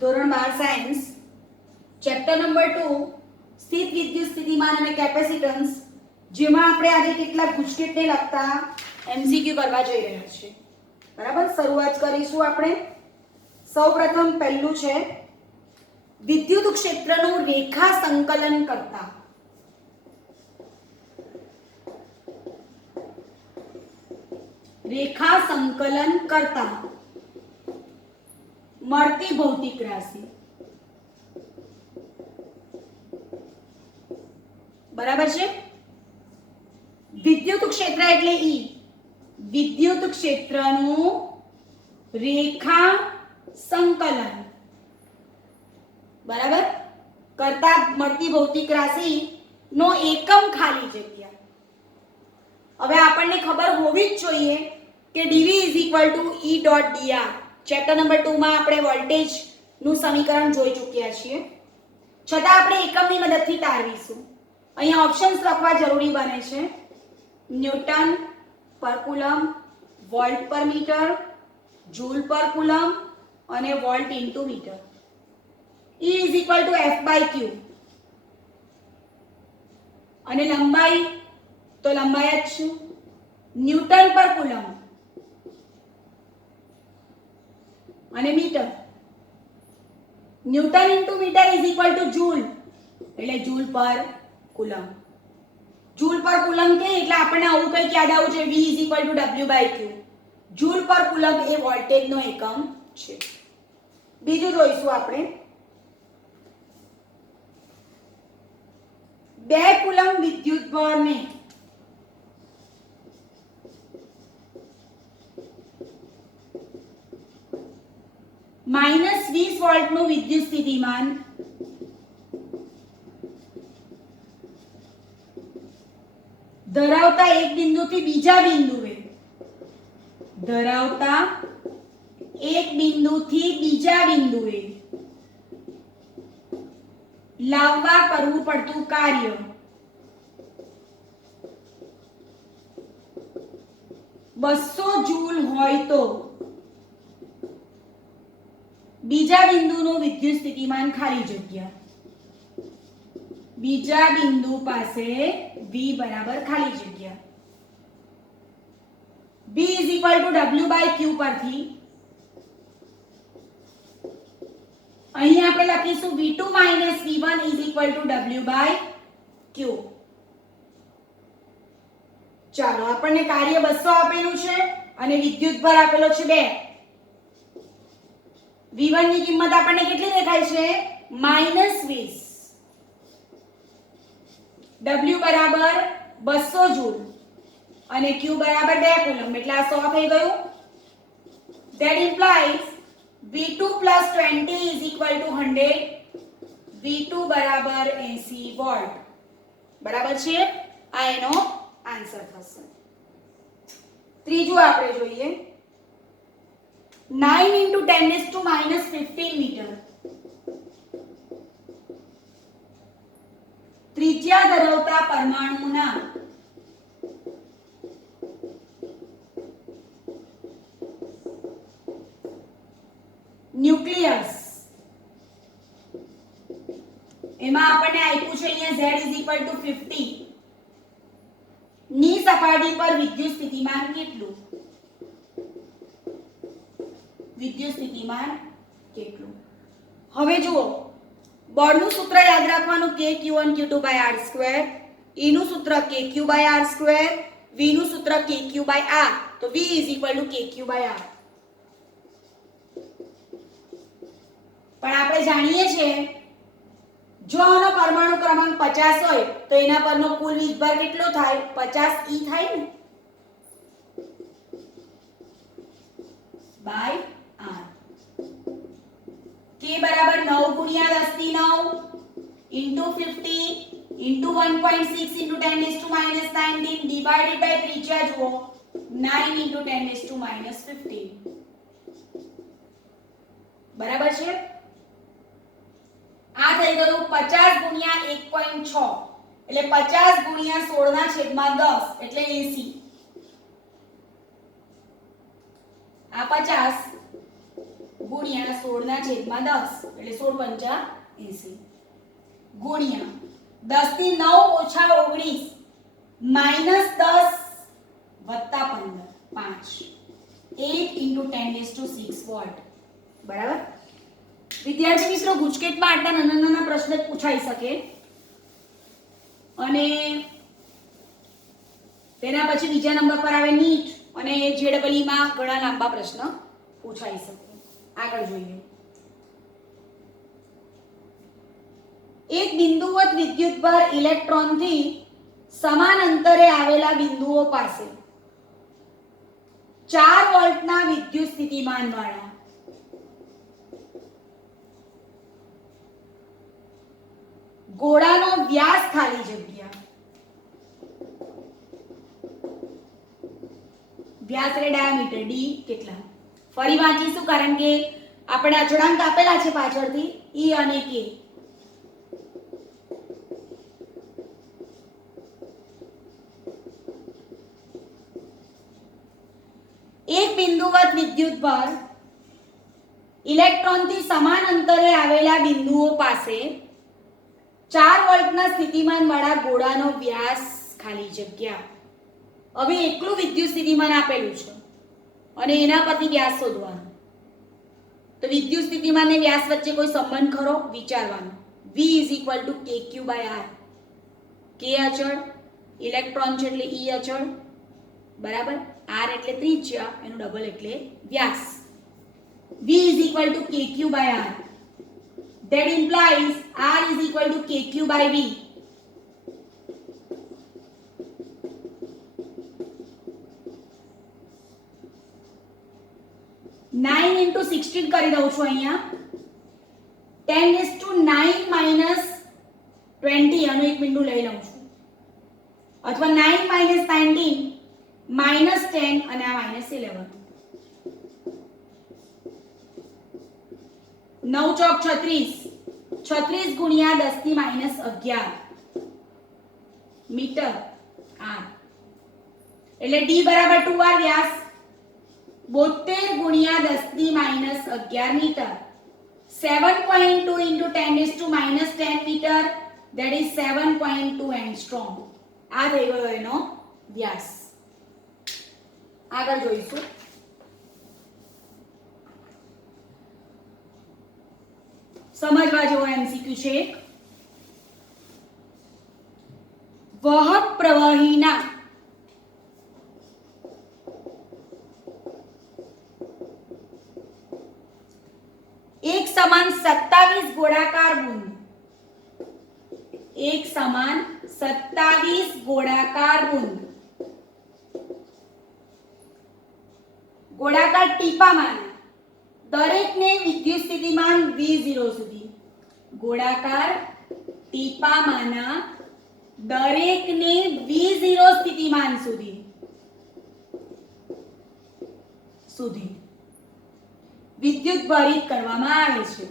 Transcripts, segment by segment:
ધોરણ 12 science chapter number 2 સ્થિત વિદ્યુત સ્થિતિમાન અને કેપેસિટન્સ, જેમાં આપણે આજે કેટલાક ગુજકેટને લગતા એમસીક્યુ કરવા જઈ રહ્યા છીએ. બરાબર, શરૂઆત કરીશું આપણે. સૌપ્રથમ પહેલું છે વિદ્યુત ક્ષેત્રનું રેખા સંકલન કરતા. રેખા સંકલન કરતા મળતી ભૌતિક રાશિ. બરાબર છે. વિદ્યુત ક્ષેત્ર એટલે ઈ વિદ્યુત ક્ષેત્રનું રેખા સંકલન બરાબર કરતા મળતી ભૌતિક રાશિ નો એકમ ખાલી જગ્યા. હવે આપણને ખબર હોવી જ જોઈએ કે dV E.dr. ચેપ્ટર નંબર 2 માં આપણે વોલ્ટેજ નું સમીકરણ જોઈ ચૂક્યા છીએ, છતાં આપણે એકમની મદદથી તારવીશું. અહીંયા ઓપ્શન્સ લખવા જરૂરી બને છે. Newton per coulomb, volt per metre, joule per coulomb અને volt into metre. E F/q અને લંબાઈ તો લંબાઈ જ શું, ન્યૂટન પર કુલમ અને metre. Newton into metre joule એટલે joule per coulomb. Joule per coulomb કે એટલે આપણને આવું કંઈક યાદ આવવું જોઈએ, V W/q. Joule per coulomb એ વોલ્ટેજનો એકમ છે. બીજું જોઈશું આપણે. 2 કુલમ વિદ્યુત ભારને -20 વોલ્ટનું વિદ્યુત સ્થિતિમાન ધરાવતા એક બિંદુથી બીજા બિંદુએ લાવવા કરવું પડતું કાર્ય $200 જૂલ હોય તો બીજા બિંદુનું વિદ્યુત સ્થિતિમાન ખાલી જગ્યા. બીજા બિંદુ પાસે V બરાબર ખાલી જગ્યા. B W/q પરથી અહીં આપણે લખીશું V2 - V1 W/q. ચાલો, આપણને કાર્ય 200 આપેલું છે અને વિદ્યુત ભાર આપેલો છે 2. V1 ની કિંમત આપણને કેટલી દેખાય છે? -20. W બરાબર 200 જૂલ અને Q બરાબર 2 કુલમ, એટલે આ 100 થઈ ગયું. That implies V2 + 20 = 100. V2 બરાબર 80 વોલ્ટ. બરાબર છે? આ એનો આન્સર થશે. ત્રીજું આપણે જોઈએ. 9 × 10⁻15 મીટર ત્રિજ્યા ધરાવતા પરમાણુના ન્યુક્લિયસ, એમાં આપણને આપ્યું છે અહીંયા Z = 50 ની સપાટી પર વિદ્યુત સ્થિતિમાન કેટલું? હવે જુઓ, બળનું સૂત્ર યાદ રાખવાનું kq1q2/r², E નું સૂત્ર kq/r², V નું સૂત્ર kq/r. તો V kq/r. પણ આપણે જાણીએ છીએ જો આનો પરમાણુ ક્રમાંક 50 હોય તો એના પરનો કુલ વીજભાર કેટલો થાય? 50 E થાય ને, બાય r. k બરાબર 9 × 10⁹ into 50 into 1.6 into 10⁻⁻19 divided by ત્રિજ્યા જુઓ 9 into 10⁻⁻15. બરાબર છે? આ થઈ ગયું 50 × 1.6 એટલે 50 × 16/10 એટલે 80. આ 50 ગુણ્યા 16/10 એટલે 16 × 80 ગુણ્યા 10 થી 9 ઓછા 19 માઈનસ 10 વત્તા 15 5 8 × 10⁶ વોટ બરાબર. વિદ્યાર્થી મિત્રો ગુજકેટમાં આટલા નાના નાના પ્રશ્ન પૂછાઈ શકે અને તેના પછી બીજા નંબર પર આવે નીટ અને જેડબલઈ માં ઘણા લાંબા પ્રશ્ન પૂછાઈ શકે. આગળ જોઈએ. એક બિંદુવત વિદ્યુતભાર ઇલેક્ટ્રોનથી સમાન અંતરે આવેલા બિંદુઓ પાસે 4 વોલ્ટના વિદ્યુત સ્થિતિમાન વાળા ગોળાનો વ્યાસ ખાલી જગ્યા વ્યાસ એટલે ડાયામીટર ડી કેટલા ફરી વાંચીશું કારણ કે આપણે અચળાંક આપેલા છે પાછળથી ઈ અને કે. એક બિંદુવત વિદ્યુતભાર ઇલેક્ટ્રોનથી સમાન અંતરે આવેલા બિંદુઓ પાસે 4 વોલ્ટના સ્થિતિમાન વાળા ગોળાનો વ્યાસ ખાલી જગ્યા. હવે એકલું વિદ્યુત સ્થિતિમાન આપેલું છે અને એના પરથી વ્યાસ શોધવાનો. તો વિદ્યુત સ્થિતિમાન અને વ્યાસ વચ્ચે કોઈ સંબંધ ખરો વિચારવાનો. V = kq/r. k અચળ, ઇલેક્ટ્રોન છે એટલે E અચળ બરાબર. r એટલે ત્રિજ્યા એનું ડબલ એટલે વ્યાસ. V = kq/r. That implies R = kq/v. Nine into 16 કરી દઉં છું અહીંયા 10⁹ - 20 આનું એક બિંદુ લઈ લઉં છું અથવા 9 - 19 -10 અને આ -11 9 ચોક 36 36 ગુણ્યા 10⁻11 મીટર r એટલે d બરાબર 2r વ્યાસ 72 ગુણ્યા 10⁻11 metre 7.2 into 10⁻10 metre that is 7.2 angstrom. આ થઈ ગયો એનો વ્યાસ. આગળ જોઈશું. સમજવા જેવો એમસીક્યુ છે. વાહક પ્રવાહીના એક સમાન 27 ગોળાકાર બુંદ એક સમાન 27 ગોળાકાર બુંદ ગોળાકાર ટીપામાં દરેકને વિદ્યુત સ્થિતિમાન V0 સુધી ગોળાકાર ટીપામાંના દરેકને V0 સ્થિતિમાન સુધી વિદ્યુત ભારિત કરવામાં આવે છે.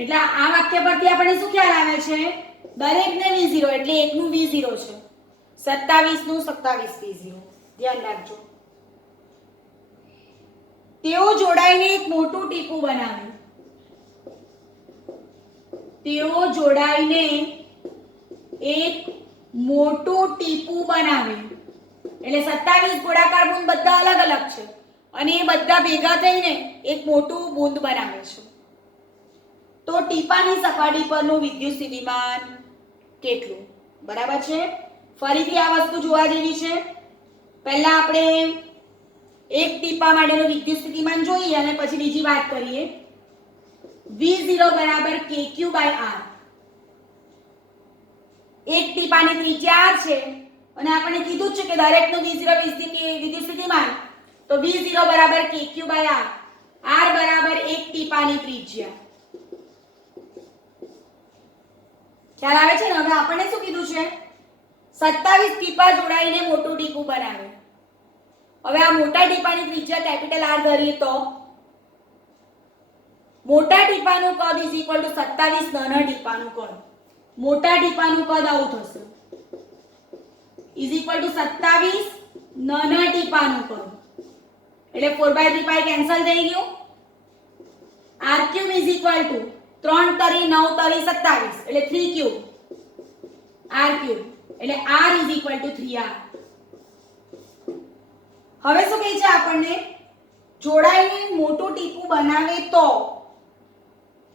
એટલે આ વાક્ય પરથી આપણે શું ખ્યાલ આવે છે? દરેકને V0 એટલે એકનું V0 છે 27 નું 27 V0 ધ્યાન રાખજો. તેઓ જોડાઈને એક મોટું ટીપું બનાવે એટલે 27 ગોળાકાર બુંદ બધા અલગ અલગ છે અને એ બધા ભેગા થઈને એક મોટું બુંદ બનાવે છે. તો ટીપાની સપાટી પરનું વિદ્યુત સ્થિતિમાન કેટલું? બરાબર છે. ફરીથી આ વસ્તુ જોવા જેવી છે. પહેલા આપણે એક ટીપા માટેનું વિદ્યુત સ્થિતિમાન જોઈએ અને પછી બીજી વાત કરીએ. V0 = kq/r. એક ટીપાની ત્રિજ્યા r છે અને આપણે કીધું છે કે દરેકનું V0 વિદ્યુત સ્થિતિમાન તો V0 = kq/r. r = એક ટીપાની ત્રિજ્યા. ખ્યાલ આવે છે ને? હવે આપણે શું કીધું છે? 27 ટીપા જોડાઈને મોટું ટીપું બનાવે. હવે આ મોટા ટીપાની ત્રિજ્યા કેપિટલ R ધરીએ તો મોટા ટીપાનું કદ = 27 નાના ટીપાનું કદ. મોટા ટીપાનું કદ આવું થશે = 27 નાના ટીપાનું કદ. એટલે 4/3 પાઈ કેન્સલ થઈ ગયું. r cube is equal two 3 તરી 9 તરી 27 એટલે 3 ક્યુબ r ક્યુબ એટલે r is equal two 3r. હવે શું કહે છે આપણને, જોડાઈને મોટું ટીપું બનાવે તો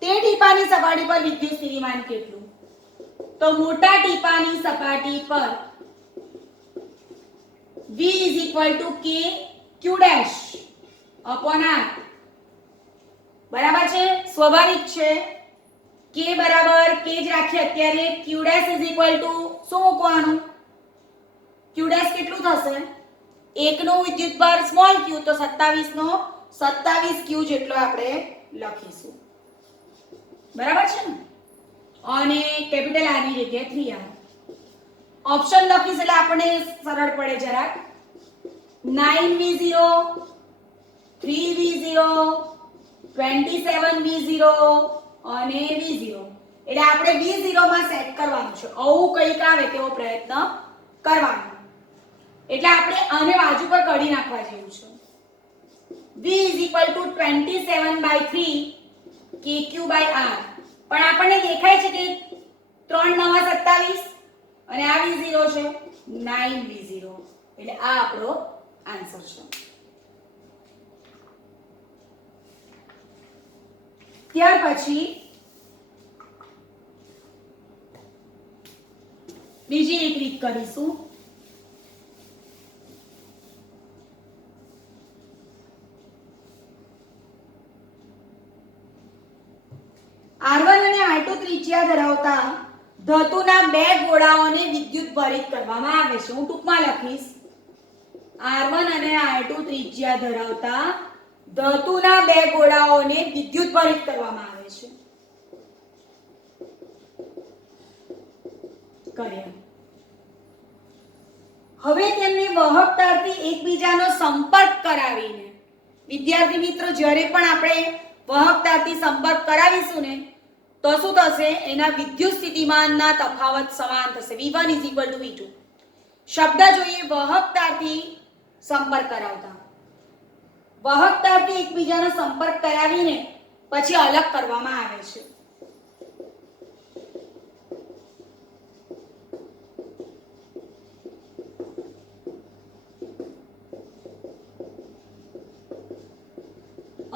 તે ટીપાની સપાટી પર વિદ્યુત સ્થિતિમાન કેટલું? તો મોટા ટીપાની સપાટી પર v is equal to k q dash upon r. બરાબર છે, સ્વાભાવિક છે. k બરાબર k જ રાખીએ અત્યારે. q dash is equal to શું મૂકવાનું? q dash કેટલું થશે? 1 નો વિદ્યુતભાર સ્મોલ q તો 27 નો 27q જેટલો આપણે લખીશું. બરાબર છે ને? અને કેપિટલ r ની જગ્યાએ 3r. ઓપ્શન લખીશ એટલે આપણને સરળ પડે જરાક. 9v0 3v0 27v0 અને v0 એટલે આપણે v0 માં સેટ કરવાનું છે. આવું કંઈક આવે તેવો પ્રયત્ન કરવાનો. એટલે આપણે આને બાજુ પર કાઢી નાખવા જેવું છે. v is equal to 27/3 kq by r. પણ આપણને દેખાય છે કે 3 9 27 અને આ v0 છે 9v0 એટલે આ આપણો આન્સર છે. ત્યાર પછી બીજી એક રીત કરીશું. R1 અને R2 ત્રિજ્યા ધરાવતા ધાતુના બે ગોળાઓને વિદ્યુત ભરિત કરવામાં આવે છે. હું ટૂંકમાં લખીશ. R1 અને R2 ત્રિજ્યા ધરાવતા ધાતુના બે ગોળાઓને વિદ્યુત ભરિત કરવામાં આવે છે. કર્યા. હવે તેમને વાહકતાથી એકબીજાનો સંપર્ક કરાવીને, વિદ્યાર્થી મિત્રો જ્યારે પણ આપણે વાહકતાથી સંપર્ક કરાવીશું ને તો શું થશે? એના વિદ્યુત સ્થિતિમાનના તફાવત સમાન થશે. v1 is equal to v2. શબ્દ જોઈએ વાહકતાથી સંપર્ક કરાવતા. વાહકતાથી એકબીજાનો સંપર્ક કરાવીને પછી અલગ કરવામાં આવે છે.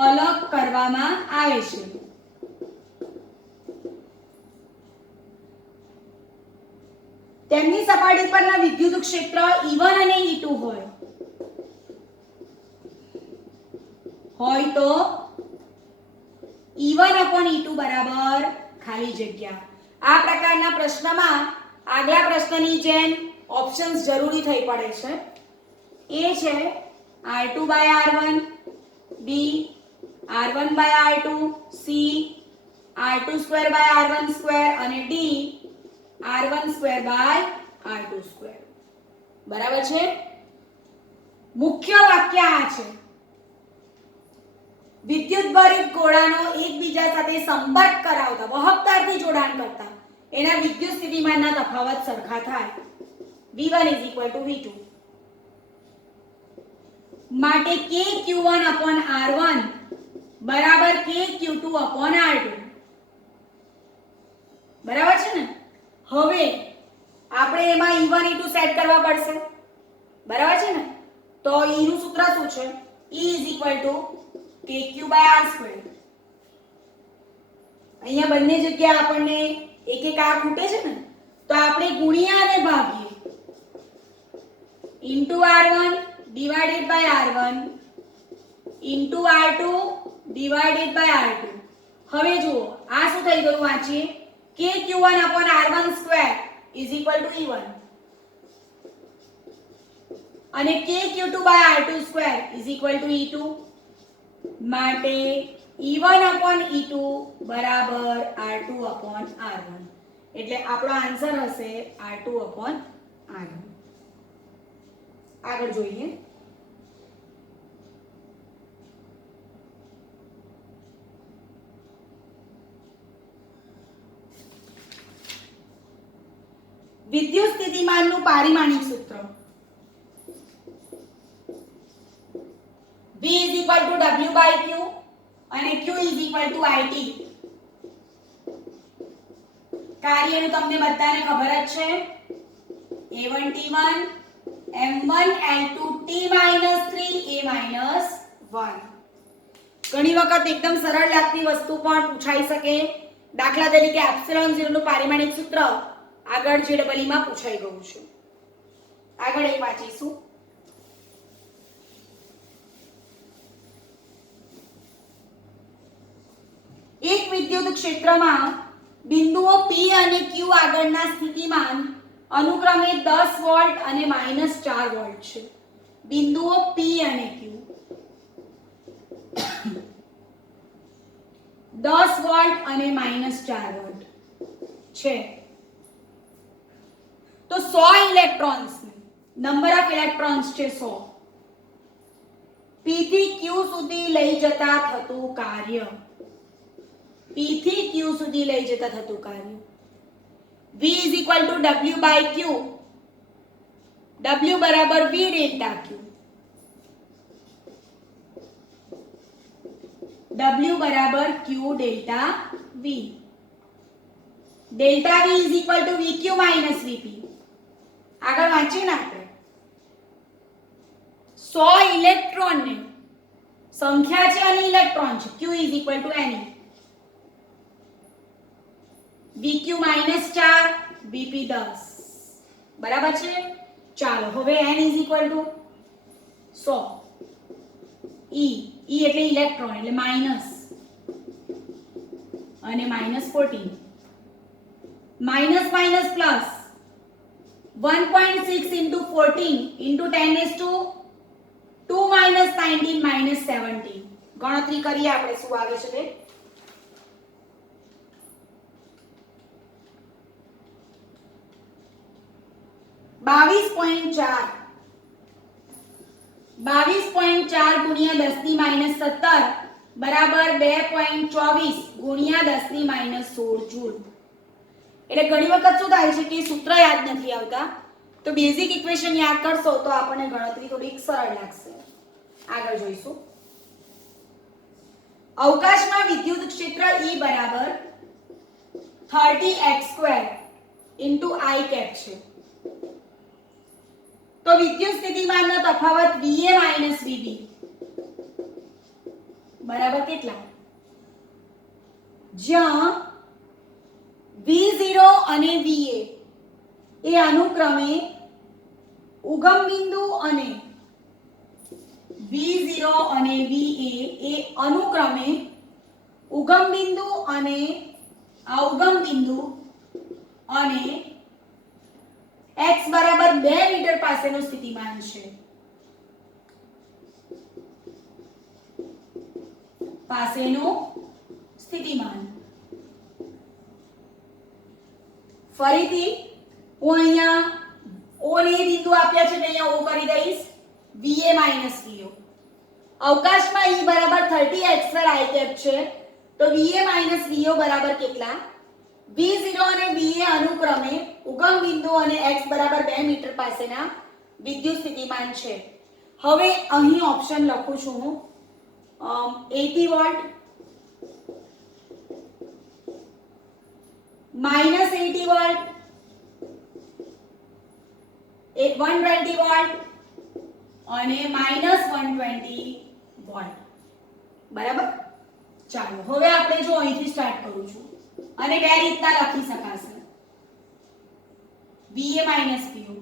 અલગ કરવામાં આવે છે. તેમની સપાટી પરના વિદ્યુત ક્ષેત્ર E1 અને E2 હોય તો E1 E2 બરાબર ખાલી જગ્યા. આ પ્રકારના પ્રશ્નમાં આગલા પ્રશ્નની જેમ ઓપ્શન્સ જરૂરી થઈ પડે છે. એ છે R2 by R1, B R1 by R2, C R2 square by R1 square અને D R1 square by R2 square. બરાબર છે? મુખ્ય વાક્ય આ છે. વિદ્યુત ભરિત ગોળાનો એકબીજા સાથે સંપર્ક કરાવતા, વાહકતાથી જોડાણ કરતા એના વિદ્યુત સ્થિતિમાનના તફાવત સરખા થાય. v1 is equal to v2. માટે kq1 upon r1 બરાબર kq2 upon r2. બરાબર છે ને? હવે આપણે એમાં e1 e2 સેટ કરવા પડશે. બરાબર છે ને? તો e નું સૂત્ર શું છે? e is equal to kq by r square. અહીંયા બંને જગ્યાએ આપણને એક એક r ખૂટે છે ને, તો આપણે ગુણ્યા અને ભાગીએ. into r1 divided by r1 into r2 divided by r2. હવે જુઓ આ શું થઈ ગયું વાંચીએ. kq1 upon r1 square is equal to e1 અને kq2 by r2 square is equal to e2. માટે e1 upon e2 બરાબર r2 upon r1. એટલે આપણો આન્સર હશે r2 upon r1. આગળ જોઈએ. વિદ્યુત સ્થિતિમાનનું પારિમાણિક સૂત્ર v equal to W by Q અને Q is equal to IT. કાર્યનું તમને બધાને ખબર જ છે A1T1 M1L2 T - 3 A - 1. ઘણી વખત એકદમ સરળ લાગતી વસ્તુ પણ પૂછાઈ શકે. દાખલા તરીકે એપ્સિલોન 0 નું પારિમાણિક સૂત્ર આગળ JEE માં પૂછાઈ ગયું છે. આગળ એક વાંચીશું. એક વિદ્યુત ક્ષેત્રમાં બિંદુઓ P અને Q આગળના સ્થિતિમાન અનુક્રમે 10 વોલ્ટ અને -4 વોલ્ટ છે. બિંદુઓ P અને Q 10 વોલ્ટ અને -4 વોલ્ટ છે. તો 100 ઇલેક્ટ્રોન્સ, નંબર ઓફ ઇલેક્ટ્રોન્સ છે 100. P થી Q સુધી લઈ જતા થતું કાર્ય, P થી Q સુધી લઈ જતા થતું કાર્ય V is equal to W by Q. W બરાબર V ડેલ્ટા Q. W બરાબર Q delta V. Delta V is equal to VQ minus VP. આગળ વાંચીએ ને આપણે 100 ઇલેક્ટ્રોન ને સંખ્યા છે અને ઇલેક્ટ્રોન છે. Q is equal to Ne. VQ -4 VP 10. બરાબર છે. ચાલો હવે N is equal to 100. E એટલે ઇલેક્ટ્રોન એટલે માઈનસ અને -14. Minus minus plus 1.6 into 14 into 10 is to 2 minus 19 minus 17. ગણતરી કરીએ આપણે શું આવે છે તે. 22.4 ગુણ્યા 10 ની -17 બરાબર 2.24 ગુણ્યા 10 ની -16 જૂલ. એટલે ઘણી વખત શું થાય છે કે સૂત્ર યાદ નથી આવતા, તો બેઝિક ઇક્વેશન યાદ કરશો તો આપણને ગણતરી થોડી સરળ લાગશે. આગળ જોઈશું. અવકાશમાં વિદ્યુત ક્ષેત્ર E બરાબર 30x² into I cap છે. તો વિદ્યુત સ્થિતિમાનનો તફાવત VA - VB બરાબર કેટલા? જ્યાં V0 અને VA એ અનુક્રમે ઉગમ બિંદુ અને V0 અને VA એ અનુક્રમે ઉગમ બિંદુ અને અવગમ બિંદુ અને x બરાબર 2 મીટર પાસેનું સ્થિતિમાન છે. પાસેનું સ્થિતિમાન. ફરીથી હું અહીંયા O ને બિંદુ આપ્યા છે, અહીંયા O કરી દઈશ. VA - VO. અવકાશમાં E બરાબર 30x² I cap છે, તો VA - VO બરાબર કેટલા? V0 અને VA અનુક્રમે ઉગમ બિંદુ અને x બરાબર 2 મીટર પાસેના વિદ્યુત સ્થિતિમાન છે. હવે અહીં ઓપ્શન લખું છું હું 80 વોલ્ટ -80 વોલ્ટ 120 વોલ્ટ અને -120 વોલ્ટ. બરાબર. ચાલો હવે આપણે જો અહીંથી સ્ટાર્ટ કરું છું અને બે રીતના લખી શકાશે. VA - PO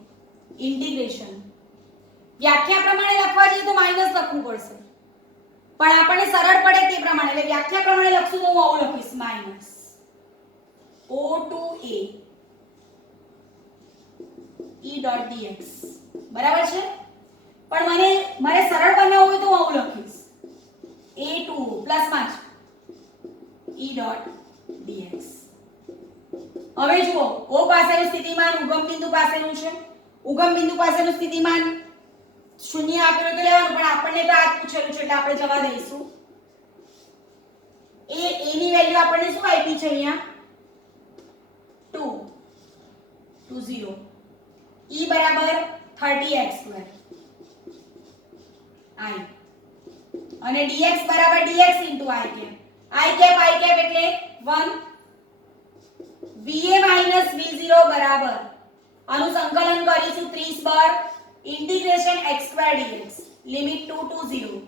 integration. વ્યાખ્યા પ્રમાણે લખવા જઈએ તો માઈનસ લખવું પડશે, પણ આપણને સરળ પડે તે પ્રમાણે એટલે વ્યાખ્યા પ્રમાણે લખશું તો હું આવું લખીશ minus O to A E.dx. બરાબર છે. પણ મારે સરળ બનાવવું હોય તો હું આવું લખીશ A to પ્લસમાં E.dx. હવે જુઓ O પાસેનું સ્થિતિમાન ઉગમ બિંદુ પાસેનું છે. ઉગમ બિંદુ પાસેનું સ્થિતિમાન 0 આપેલું તો લેવાનું, પણ આપણને તો આ પૂછેલું છે એટલે આપણે જવા દઈશું. A ની વેલ્યુ આપણને શું આપી છે અહીંયા 2 0. E બરાબર 30x² I અને dx બરાબર dx * i cap એટલે 1 va v0 બરાબર આનું સંકલન કરીશું 30 પર integration x2 dx limit 2 to 0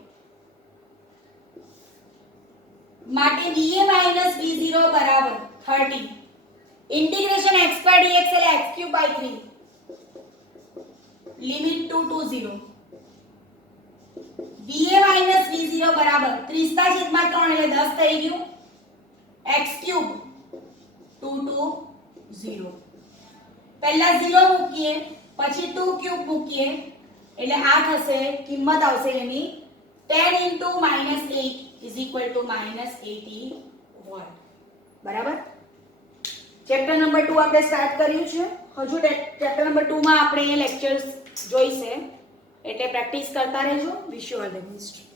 માટે va v0 બરાબર 30 ઇન્ટિગ્રેશન x2 dx એટલે x3/3 limit 2 to 0 va v0 બરાબર 30/3 એટલે 10 થઈ ગયું x3 2 to 0 પહેલા 0 મૂકીએ પછી 2 ક્યુબ મૂકીએ એટલે આ થશે કિંમત આવશે એની 10 * -8 = -81 બરાબર ચેપ્ટર નંબર 2 આપણે સ્ટાર્ટ કર્યું છે હજુ ચેપ્ટર નંબર 2 માં આપણે લેક્ચર્સ જોઈશે એટલે પ્રેક્ટિસ કરતા રહેજો wish you all the best